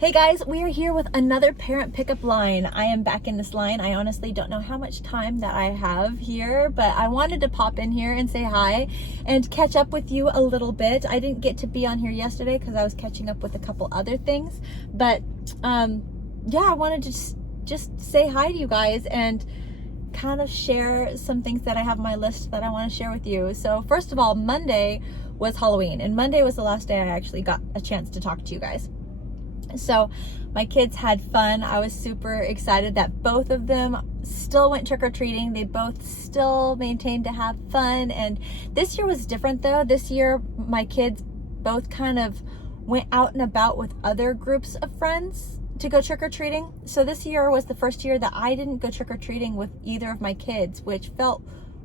Hey guys, we are here with another parent pickup line. I am back in this line. I honestly don't know how much time that I have here, but I wanted to pop in here and say hi and catch up with you a little bit. I didn't get to be on here yesterday because I was catching up with a couple other things, but yeah, I wanted to just say hi to you guys and kind of share some things that I have on my list that I want to share with you. So first of all, Monday was Halloween, and Monday was the last day I actually got a chance to talk to you guys. So my kids had fun. I was super excited that both of them still went trick-or-treating. They both still maintained to have fun. And this year was different though. This year my kids both kind of went out and about with other groups of friends to go trick-or-treating. So this year was the first year that I didn't go trick-or-treating with either of my kids, which felt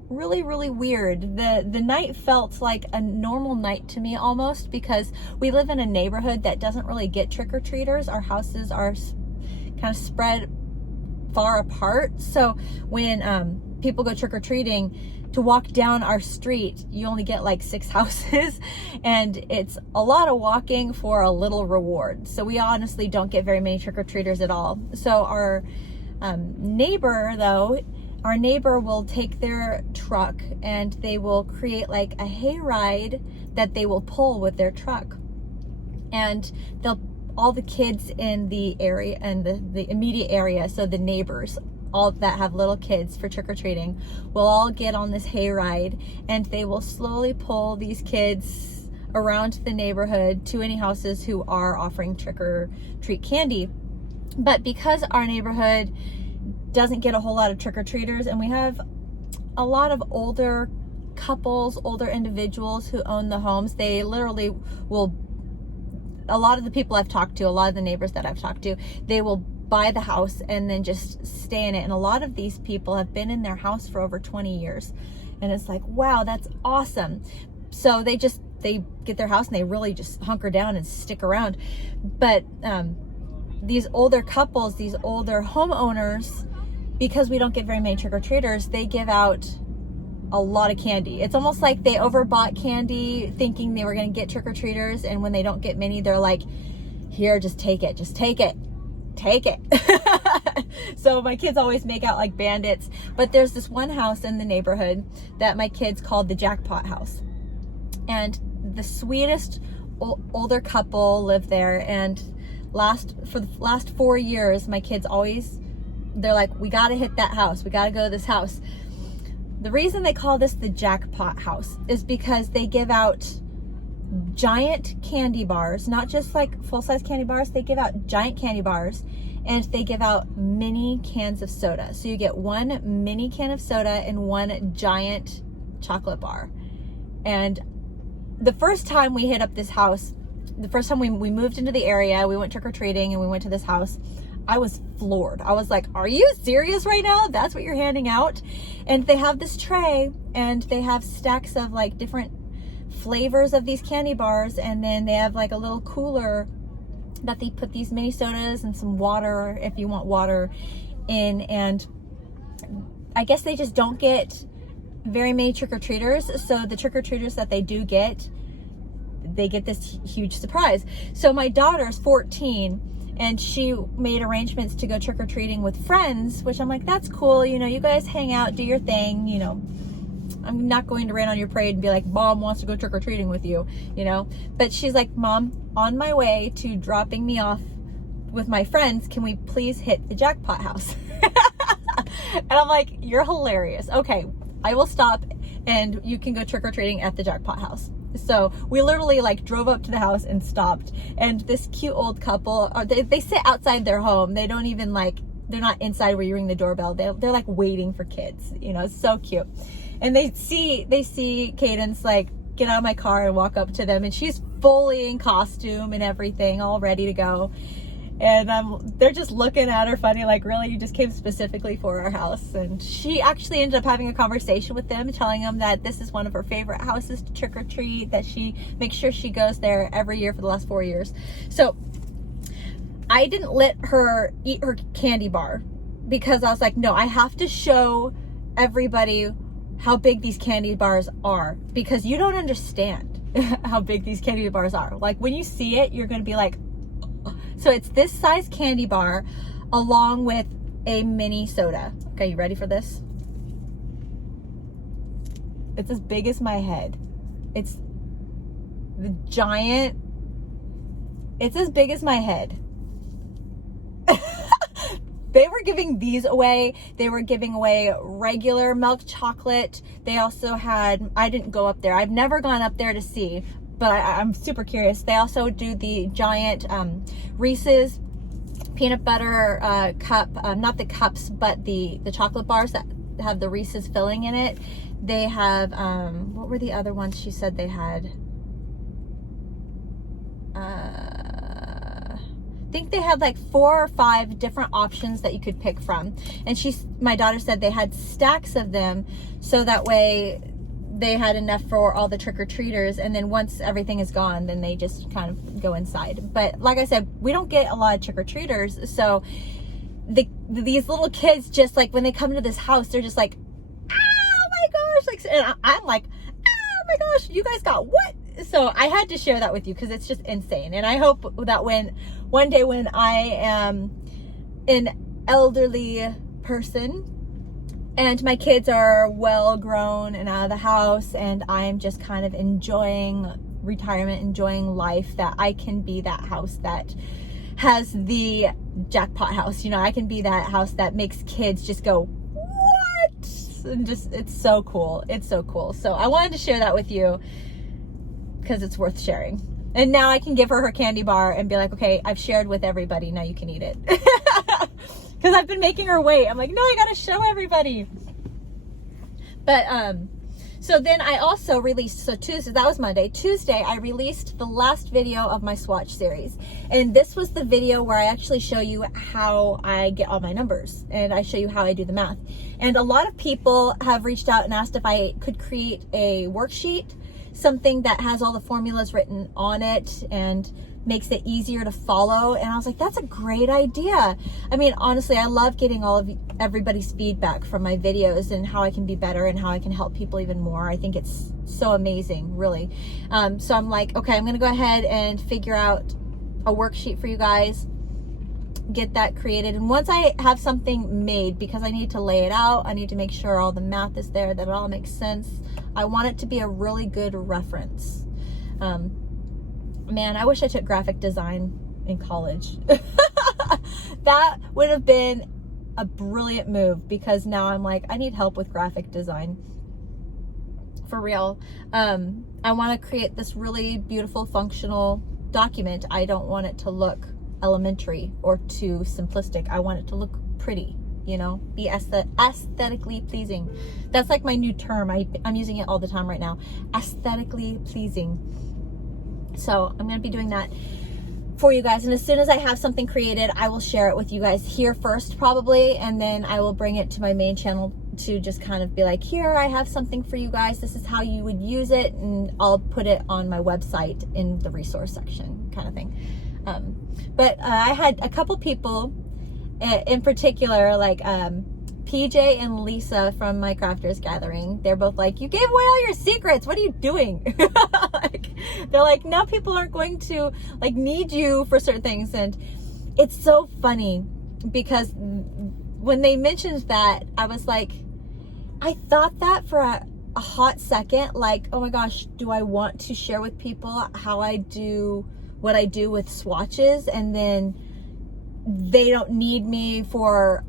really weird. The night felt like a normal night to me almost, because we live in a neighborhood that doesn't really get trick-or-treaters. Our houses are kind of spread far apart, so when people go trick-or-treating, to walk down our street you only get like 6 houses and it's a lot of walking for a little reward. So we honestly don't get very many trick-or-treaters at all. So our neighbor though, our neighbor will take their truck and they will create like a hayride that they will pull with their truck. And all the kids in the area and the immediate area, so the neighbors, all that have little kids for trick-or-treating, will all get on this hayride and they will slowly pull these kids around the neighborhood to any houses who are offering trick-or-treat candy. But because our neighborhood doesn't get a whole lot of trick-or-treaters, and we have a lot of older couples, older individuals who own the homes, they literally will, a lot of the people I've talked to, a lot of the neighbors that I've talked to, they will buy the house and then just stay in it. And a lot of these people have been in their house for over 20 years. And it's like, wow, that's awesome. So they get their house and they really just hunker down and stick around. But these older couples, these older homeowners, because we don't get very many trick-or-treaters, they give out a lot of candy. It's almost like they overbought candy thinking they were going to get trick-or-treaters, and when they don't get many, they're like, here, just take it, take it. So my kids always make out like bandits. But there's this one house in the neighborhood that my kids called the jackpot house, and the sweetest older couple live there. And for the last 4 years, my kids always, they're like, we got to hit that house. We got to go to this house. The reason they call this the jackpot house is because they give out giant candy bars, not just like full-size candy bars. They give out giant candy bars, and they give out mini cans of soda. So you get one mini can of soda and one giant chocolate bar. And the first time we hit up this house, the first time we moved into the area, we went trick-or-treating and we went to this house, I was floored. I was like, are you serious right now? That's what you're handing out? And they have this tray and they have stacks of like different flavors of these candy bars, and then they have like a little cooler that they put these mini sodas and some water if you want water in. And I guess they just don't get very many trick-or-treaters, so the trick-or-treaters that they do get, they get this huge surprise. So my daughter's 14 and she made arrangements to go trick-or-treating with friends, which I'm like, that's cool, you know, you guys hang out, do your thing, you know. I'm not going to rain on your parade and be like, Mom wants to go trick-or-treating with you, you know. But she's like, Mom, on my way to dropping me off with my friends, can we please hit the jackpot house? And I'm like, you're hilarious. Okay, I will stop and you can go trick-or-treating at the jackpot house. So we literally like drove up to the house and stopped, and this cute old couple, they sit outside their home. They don't even like, they're not inside where you ring the doorbell. They're like waiting for kids, you know. It's so cute. And they see Cadence like get out of my car and walk up to them, and she's fully in costume and everything, all ready to go. And they're just looking at her funny, like, really, you just came specifically for our house? And she actually ended up having a conversation with them, telling them that this is one of her favorite houses to trick-or-treat, that she makes sure she goes there every year for the last 4 years. So I didn't let her eat her candy bar because I was like, no, I have to show everybody how big these candy bars are, because you don't understand how big these candy bars are. Like when you see it, you're going to be like, So it's this size candy bar along with a mini soda. Okay, you ready for this? It's as big as my head. It's the giant, it's as big as my head. They were giving these away. They were giving away regular milk chocolate. They also had, I didn't go up there. I've never gone up there to see, but I'm super curious. They also do the giant Reese's peanut butter cup, not the cups, but the chocolate bars that have the Reese's filling in it. They have, what were the other ones she said they had? I think they had like 4 or 5 different options that you could pick from. And my daughter said they had stacks of them, so that way they had enough for all the trick-or-treaters, and then once everything is gone, then they just kind of go inside. But like I said, we don't get a lot of trick-or-treaters, so these little kids, just like when they come to this house, they're just like, oh my gosh, like, and I'm like, oh my gosh, you guys got what? So I had to share that with you because it's just insane. And I hope that one day when I am an elderly person and my kids are well grown and out of the house and I'm just kind of enjoying retirement, enjoying life, that I can be that house that has the jackpot house. You know, I can be that house that makes kids just go, what? And just, it's so cool. It's so cool. So I wanted to share that with you because it's worth sharing. And now I can give her candy bar and be like, okay, I've shared with everybody. Now you can eat it. Because I've been making her wait. I'm like, no, I got to show everybody. But, so then I also released, so Tuesday, that was Monday. Tuesday, I released the last video of my swatch series. And this was the video where I actually show you how I get all my numbers. And I show you how I do the math. And a lot of people have reached out and asked if I could create a worksheet, something that has all the formulas written on it and makes it easier to follow. And I was like, that's a great idea. I mean, honestly, I love getting all of everybody's feedback from my videos and how I can be better and how I can help people even more. I think it's so amazing, really. So I'm like, okay, I'm gonna go ahead and figure out a worksheet for you guys, get that created. And once I have something made, because I need to lay it out, I need to make sure all the math is there, that it all makes sense. I want it to be a really good reference. Man, I wish I took graphic design in college. That would have been a brilliant move, because now I'm like, I need help with graphic design. For real. I want to create this really beautiful, functional document. I don't want it to look elementary or too simplistic. I want it to look pretty, you know, be aesthetically pleasing. That's like my new term. I'm using it all the time right now. Aesthetically pleasing. So I'm going to be doing that for you guys. And as soon as I have something created, I will share it with you guys here first, probably. And then I will bring it to my main channel to just kind of be like, here, I have something for you guys. This is how you would use it. And I'll put it on my website in the resource section, kind of thing. But I had a couple people in particular, like PJ and Lisa from my Crafters Gathering. They're both like, you gave away all your secrets. What are you doing? They're like, now people aren't going to like need you for certain things. And it's so funny because when they mentioned that, I was like, I thought that for a hot second, like, oh my gosh, do I want to share with people how I do what I do with swatches, and then they don't need me for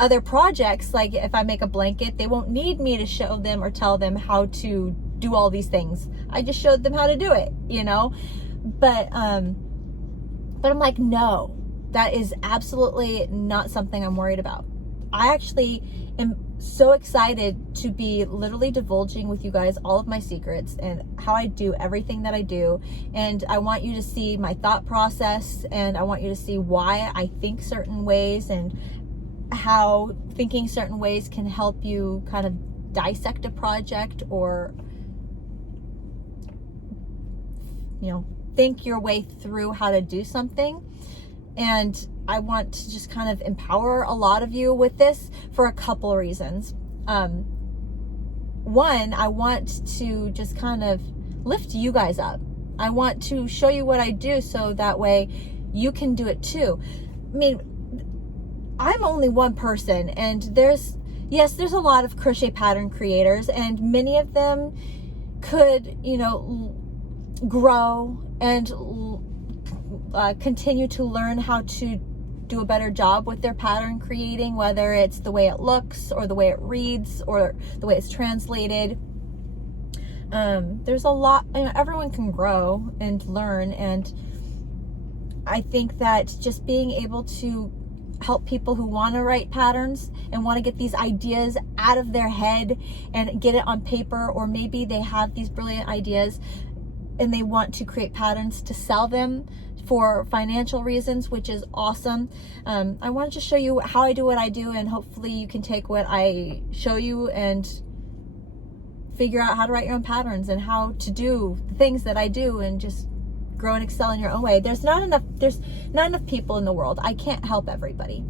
other projects? Like if I make a blanket, they won't need me to show them or tell them how to do all these things. I just showed them how to do it, you know? But I'm like, no, that is absolutely not something I'm worried about. I actually am so excited to be literally divulging with you guys all of my secrets and how I do everything that I do. And I want you to see my thought process, and I want you to see why I think certain ways and how thinking certain ways can help you kind of dissect a project, or, you know, think your way through how to do something. And I want to just kind of empower a lot of you with this for a couple of reasons. One, I want to just kind of lift you guys up. I want to show you what I do, so that way you can do it too. I mean, I'm only one person, and there's a lot of crochet pattern creators, and many of them could, grow and continue to learn how to do a better job with their pattern creating, whether it's the way it looks or the way it reads or the way it's translated. There's a lot, everyone can grow and learn, and I think that just being able to help people who want to write patterns and want to get these ideas out of their head and get it on paper, or maybe they have these brilliant ideas and they want to create patterns to sell them for financial reasons, which is awesome. I wanted to show you how I do what I do, and hopefully you can take what I show you and figure out how to write your own patterns and how to do the things that I do and just grow and excel in your own way. There's not enough people in the world. I can't help everybody.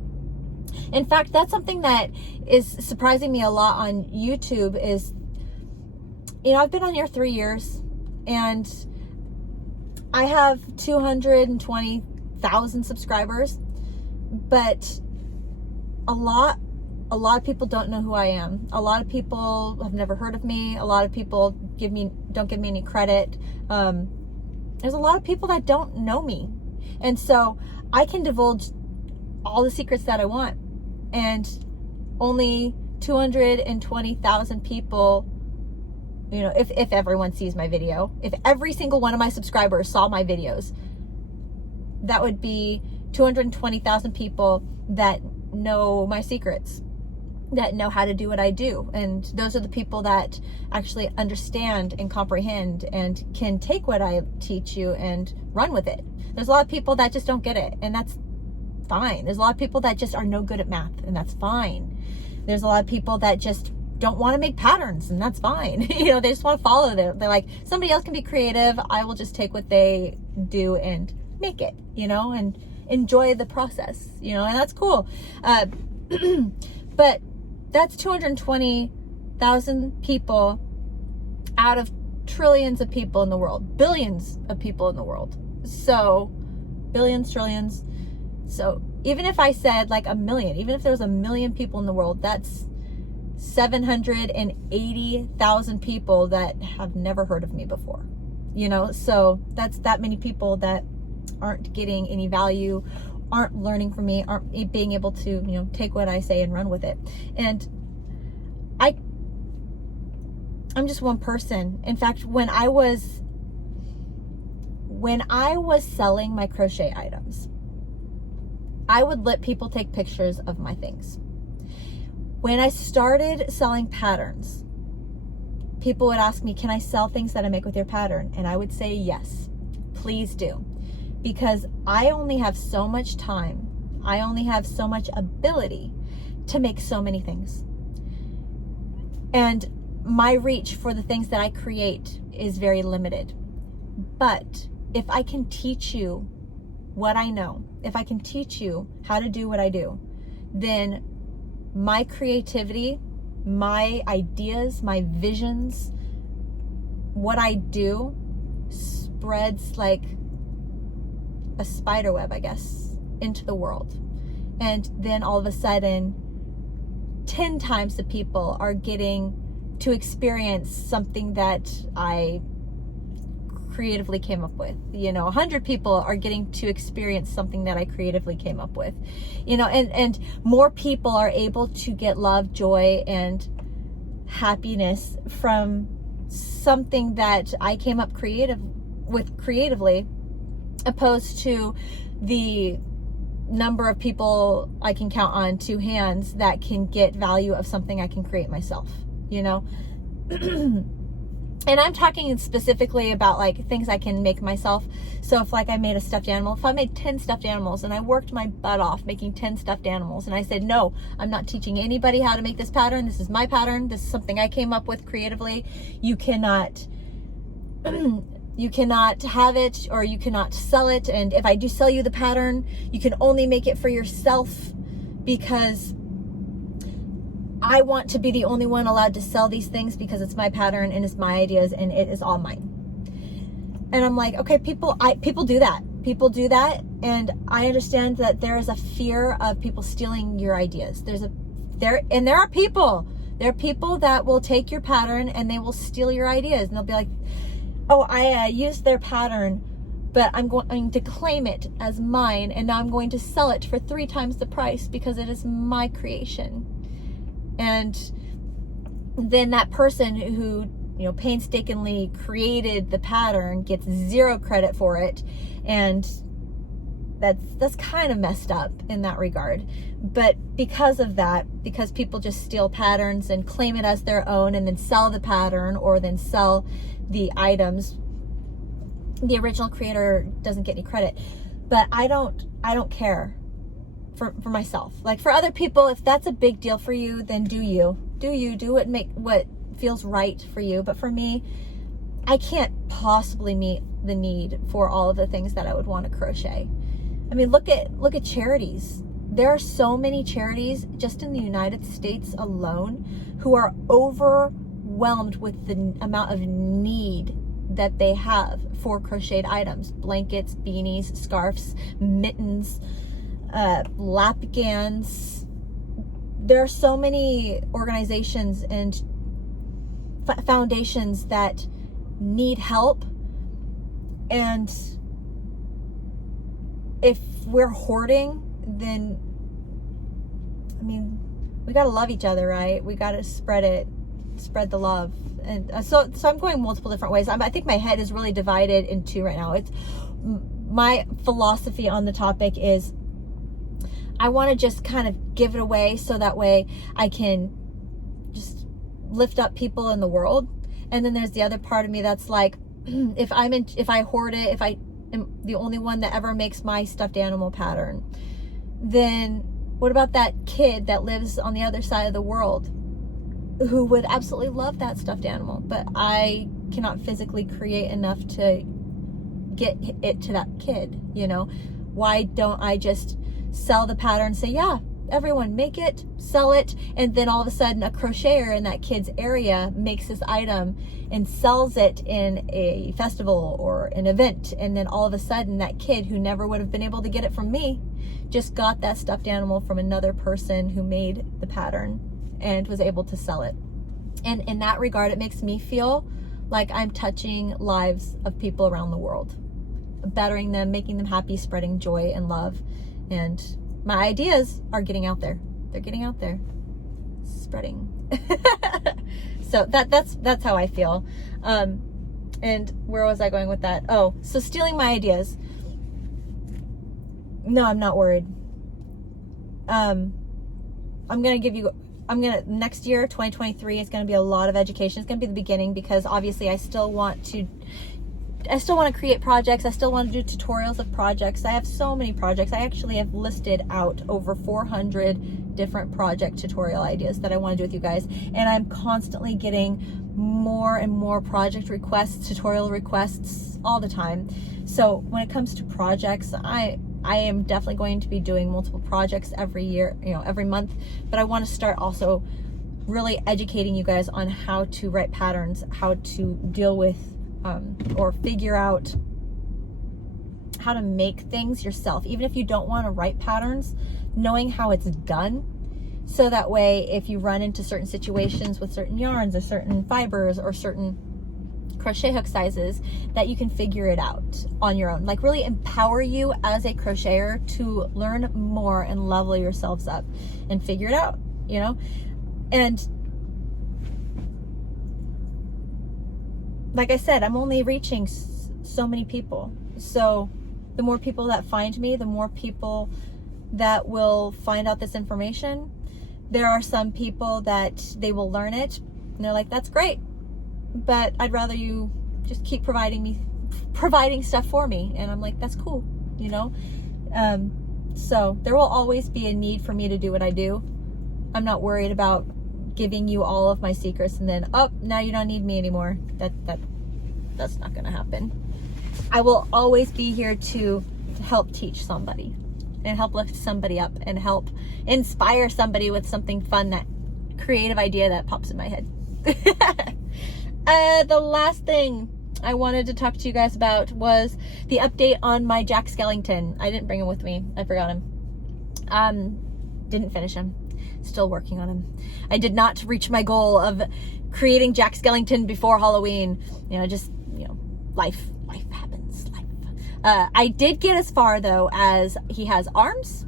In fact, that's something that is surprising me a lot on YouTube is, I've been on here 3 years and I have 220,000 subscribers, but a lot of people don't know who I am. A lot of people have never heard of me. A lot of people don't give me any credit. There's a lot of people that don't know me. And so I can divulge all the secrets that I want. And only 220,000 people, if everyone sees my video, if every single one of my subscribers saw my videos, that would be 220,000 people that know my secrets, that know how to do what I do. And those are the people that actually understand and comprehend and can take what I teach you and run with it. There's a lot of people that just don't get it, and that's fine. There's a lot of people that just are no good at math, and that's fine. There's a lot of people that just don't want to make patterns, and that's fine. They just want to follow them. They're like, somebody else can be creative. I will just take what they do and make it, and enjoy the process, and that's cool. But that's 220,000 people out of trillions of people in the world, billions of people in the world. So billions, trillions. So even if I said like a million, even if there was a million people in the world, that's 780,000 people that have never heard of me before, so that's that many people that aren't getting any value, aren't learning from me, aren't being able to, take what I say and run with it. And I'm just one person. In fact, when I was selling my crochet items, I would let people take pictures of my things. When I started selling patterns, people would ask me, can I sell things that I make with your pattern? And I would say, yes, please do. Because I only have so much time. I only have so much ability to make so many things. And my reach for the things that I create is very limited. But if I can teach you what I know, if I can teach you how to do what I do, then my creativity, my ideas, my visions, what I do spreads like a spider web, I guess, into the world. And then all of a sudden, 10 times the people are getting to experience something that I creatively came up with. 100 people are getting to experience something that I creatively came up with. And more people are able to get love, joy, and happiness from something that I came up creatively, opposed to the number of people I can count on 2 hands that can get value of something I can create myself, And I'm talking specifically about like things I can make myself. So if like I made a stuffed animal, if I made 10 stuffed animals and I worked my butt off making 10 stuffed animals, and I said, no, I'm not teaching anybody how to make this pattern. This is my pattern. This is something I came up with creatively. You cannot have it, or you cannot sell it. And if I do sell you the pattern, you can only make it for yourself, because I want to be the only one allowed to sell these things, because it's my pattern and it's my ideas and it is all mine. And I'm like, okay, people do that. people do that, and I understand that there is a fear of people stealing your ideas. There are people that will take your pattern and they will steal your ideas, and they'll be like, oh, I used their pattern, but I'm going to claim it as mine, and now I'm going to sell it for 3 times the price because it is my creation. And then that person who, you know, painstakingly created the pattern gets 0 credit for it, and that's kind of messed up in that regard. But because of that, because people just steal patterns and claim it as their own and then sell the pattern or then sell the items, the original creator doesn't get any credit. But I don't care for myself. Like, for other people, if that's a big deal for you, then do what feels right for you. But for me, I can't possibly meet the need for all of the things that I would want to crochet. I mean, look at charities. There are so many charities just in the United States alone who are overwhelmed with the amount of need that they have for crocheted items: blankets, beanies, scarves, mittens, lap gans. There are so many organizations and foundations that need help, and if we're hoarding, then, I mean, we gotta love each other, right? We gotta spread the love. And so I'm going multiple different ways. I think my head is really divided in 2 right now. It's my philosophy on the topic is I want to just kind of give it away, so that way I can just lift up people in the world. And then there's the other part of me that's like, if I hoard it, if I am the only one that ever makes my stuffed animal pattern, then what about that kid that lives on the other side of the world who would absolutely love that stuffed animal, but I cannot physically create enough to get it to that kid, you know? Why don't I just sell the pattern, say, yeah, everyone make it, sell it, and then all of a sudden a crocheter in that kid's area makes this item and sells it in a festival or an event, and then all of a sudden that kid who never would have been able to get it from me just got that stuffed animal from another person who made the pattern and was able to sell it. And in that regard, it makes me feel like I'm touching lives of people around the world, bettering them, making them happy, spreading joy and love. And my ideas are getting out there. They're getting out there, spreading. So that's how I feel. And where was I going with that? Oh, so stealing my ideas. No, I'm not worried. Next year, 2023, is going to be a lot of education. It's going to be the beginning, because obviously I still want to create projects. I still want to do tutorials of projects. I have so many projects. I actually have listed out over 400 different project tutorial ideas that I want to do with you guys. And I'm constantly getting more and more project requests, tutorial requests all the time. So when it comes to projects, I am definitely going to be doing multiple projects every year, every month. But I want to start also really educating you guys on how to write patterns, how to deal with or figure out how to make things yourself, even if you don't want to write patterns, knowing how it's done, so that way if you run into certain situations with certain yarns or certain fibers or certain crochet hook sizes, that you can figure it out on your own. Like, really empower you as a crocheter to learn more and level yourselves up and figure it out, and like I said, I'm only reaching so many people. So the more people that find me, the more people that will find out this information. There are some people that they will learn it and they're like, that's great, but I'd rather you just keep providing stuff for me. And I'm like, that's cool, so there will always be a need for me to do what I do. I'm not worried about giving you all of my secrets and then, now you don't need me anymore. That's not gonna happen. I will always be here to help teach somebody and help lift somebody up and help inspire somebody with something fun, that creative idea that pops in my head. The last thing I wanted to talk to you guys about was the update on my Jack Skellington. I didn't bring him with me. I forgot him. Didn't finish him. Still working on him. I did not reach my goal of creating Jack Skellington before Halloween. Life happens. I did get as far though as he has arms.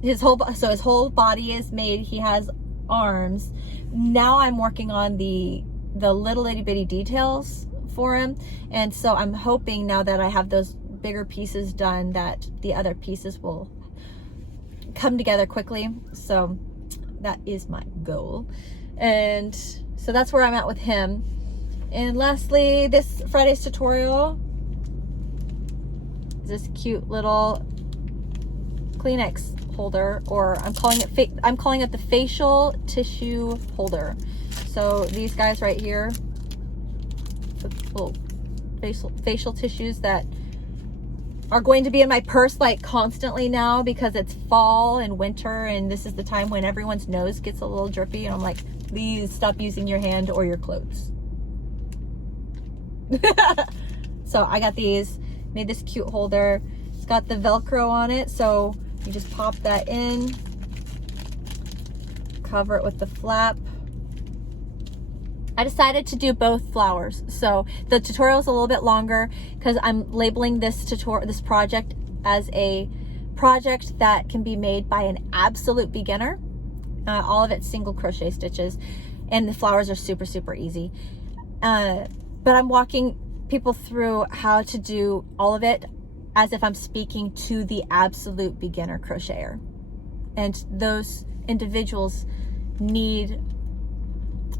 His whole body is made. He has arms. Now I'm working on the little itty bitty details for him, and so I'm hoping now that I have those bigger pieces done that the other pieces will come together quickly. So that is my goal, and so that's where I'm at with him. And lastly, this Friday's tutorial is this cute little Kleenex holder, or I'm calling it the facial tissue holder. So these guys right here, the little facial tissues that are going to be in my purse like constantly now because it's fall and winter, and this is the time when everyone's nose gets a little drippy, and I'm like, please stop using your hand or your clothes. So I got these, made this cute holder. It's got the Velcro on it, so you just pop that in, cover it with the flap. I decided to do both flowers, so the tutorial is a little bit longer because I'm labeling this project as a project that can be made by an absolute beginner. All of it's single crochet stitches, and the flowers are super, super easy. But I'm walking people through how to do all of it as if I'm speaking to the absolute beginner crocheter. And those individuals need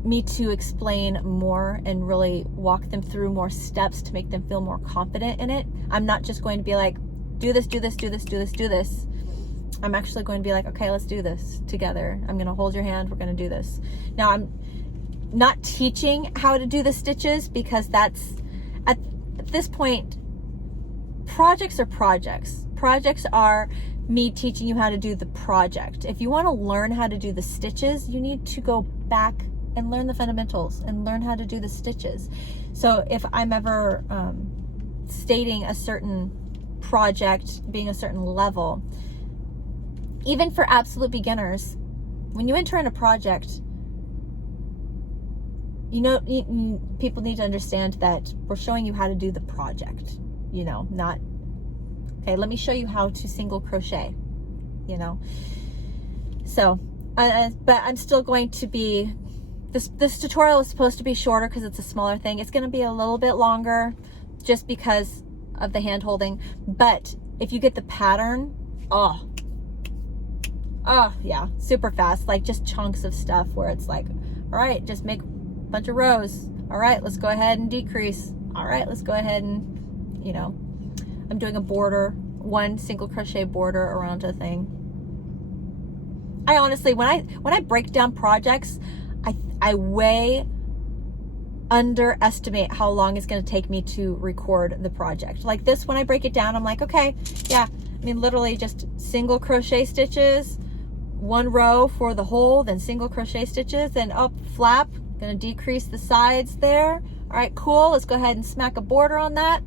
me to explain more and really walk them through more steps to make them feel more confident in it. I'm not just going to be like, do this, do this, do this, do this, do this. I'm actually going to be like, okay, let's do this together. I'm going to hold your hand. We're going to do this. Now, I'm not teaching how to do the stitches because that's, at this point, projects are projects. Projects are me teaching you how to do the project. If you want to learn how to do the stitches, you need to go back and learn the fundamentals and learn how to do the stitches. So if I'm ever stating a certain project being a certain level, even for absolute beginners, when you enter in a project, people need to understand that we're showing you how to do the project, not, okay, let me show you how to single crochet, So, but I'm still going to be, this tutorial is supposed to be shorter because it's a smaller thing. It's going to be a little bit longer just because of the hand holding. But if you get the pattern, oh yeah, super fast, like just chunks of stuff where it's like, all right, just make a bunch of rows. All right, let's go ahead and decrease. All right, let's go ahead and, I'm doing a border, one single crochet border around a thing. I honestly, when I break down projects, I way underestimate how long it's going to take me to record the project. Like this, when I break it down, I'm like, okay, yeah, literally just single crochet stitches, one row for the hole, then single crochet stitches, then up flap, gonna decrease the sides there. All right, cool, let's go ahead and smack a border on that.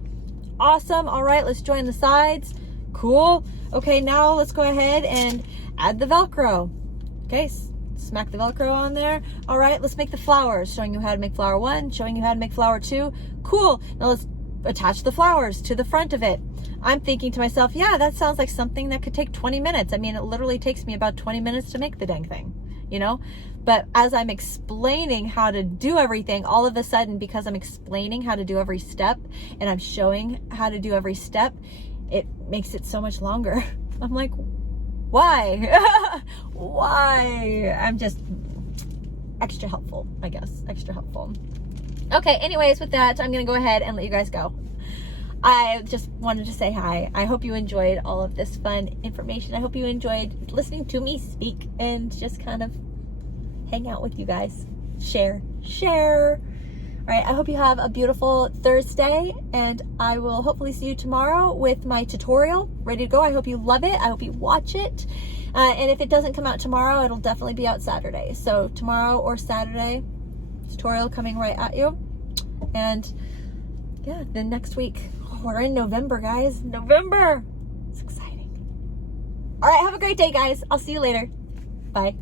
Awesome. All right, let's join the sides. Cool. Okay, now let's go ahead and add the Velcro. Okay, smack the Velcro on there. All right, let's make the flowers, showing you how to make flower 1, showing you how to make flower 2. Cool. Now let's attach the flowers to the front of it. I'm thinking to myself, yeah, that sounds like something that could take 20 minutes. It literally takes me about 20 minutes to make the dang thing, But as I'm explaining how to do everything, all of a sudden, because I'm explaining how to do every step and I'm showing how to do every step, it makes it so much longer. I'm like, why? Why? I'm just extra helpful, I guess. Extra helpful. Okay, anyways, with that, I'm going to go ahead and let you guys go. I just wanted to say hi. I hope you enjoyed all of this fun information. I hope you enjoyed listening to me speak and just kind of hang out with you guys. Share. All right, I hope you have a beautiful Thursday, and I will hopefully see you tomorrow with my tutorial ready to go. I hope you love it. I hope you watch it. And if it doesn't come out tomorrow, it'll definitely be out Saturday. So tomorrow or Saturday, tutorial coming right at you. And yeah, then next week. Oh, we're in November, guys. November. It's exciting. All right, have a great day, guys. I'll see you later. Bye.